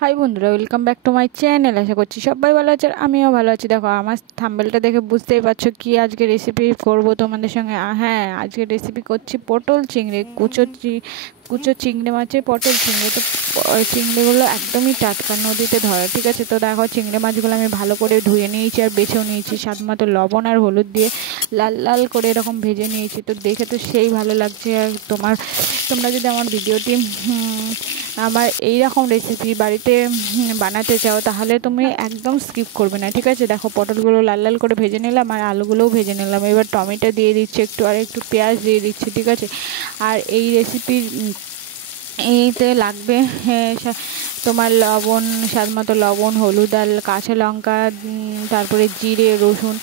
High বন্ধুরা, welcome back to my channel. আশা করছি সবাই ভালো আছে আর আমিও ভালো আছি। দেখো আমার থাম্বনেলটা দেখে বুঝতেই পারছো কি আজকে রেসিপি করব তোমাদের সঙ্গে। হ্যাঁ, আজকে রেসিপি করছি পটল চিংড়ি, কুচো চিংড়ি মাছের পটল চিংড়ি। তো চিংড়িগুলো একদমই টাটকা, নদীতে ধরা, ঠিক আছে। তো দেখো চিংড়ি মাছগুলো আমি ভালো করে ধুয়ে নিয়েছি আর বেছেও নিয়েছি, স্বাদ মতো লবণ আর হলুদ দিয়ে লাল লাল করে এরকম ভেজে নিয়েছি। তো দেখে তো সেই ভালো লাগছে। আর তোমরা যদি আমার ভিডিওটি আমার এই রকম রেসিপি বাড়িতে বানাতে চাও তাহলে তুমি একদম স্কিপ করবে না, ঠিক আছে। দেখো পটলগুলো লাল লাল করে ভেজে নিলাম আর আলুগুলোও ভেজে নিলাম। এবার টমেটো দিয়ে দিচ্ছি একটু, আর একটু পেঁয়াজ দিয়ে দিচ্ছি, ঠিক আছে। আর এই রেসিপির এইতে লাগবে তোমার লবণ, স্বাদ মতো লবণ, হলুদ আর কাঁচা লঙ্কা, তারপরে জিরে, রসুন,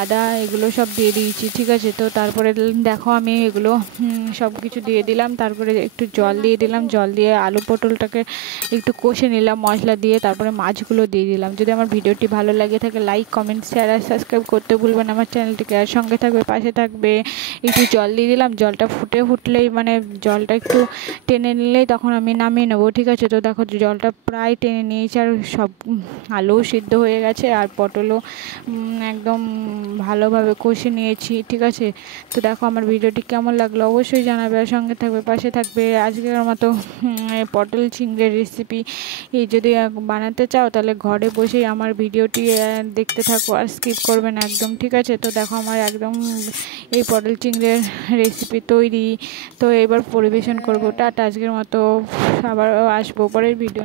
আদা, এগুলো সব দিয়ে দিয়েছি, ঠিক আছে। তো তারপরে দেখো আমি এগুলো সব কিছু দিয়ে দিলাম। তারপরে একটু জল দিয়ে দিলাম, জল দিয়ে আলু পটলটাকে একটু কষে নিলাম মশলা দিয়ে। তারপরে মাছগুলো দিয়ে দিলাম। যদি আমার ভিডিওটি ভালো লাগে থাকে লাইক, কমেন্ট, শেয়ার আর সাবস্ক্রাইব করতে ভুলবেন আমার চ্যানেলটিকে। আর সঙ্গে থাকবে, পাশে থাকবে। একটু জল দিয়ে দিলাম, জলটা ফুটলেই মানে জলটা একটু টেনে নিলেই তখন আমি নামিয়ে নেবো, ঠিক আছে। তো দেখো জলটা প্রায় টেনে নিয়েছি আর সব আলুও সিদ্ধ হয়ে গেছে আর পটলও একদম ভালোভাবে কষে নিয়েছি, ঠিক আছে। তো দেখো আমার ভিডিওটি কেমন লাগলো অবশ্যই জানাবে আর সঙ্গে থাকবে, পাশে থাকবে। আজকের মতো পটল চিংড়ির রেসিপি যদি বানাতে চাও তাহলে ঘরে বসেই আমার ভিডিওটি দেখতে থাকো আর স্কিপ করবে না একদম, ঠিক আছে। তো দেখো আমার একদম এই পটল চিংড়ির রেসিপি তৈরি। তো এবার পরিবেশন করবো। টাটা, আজকের মতো আবার আসবো পরের ভিডিও নিয়ে।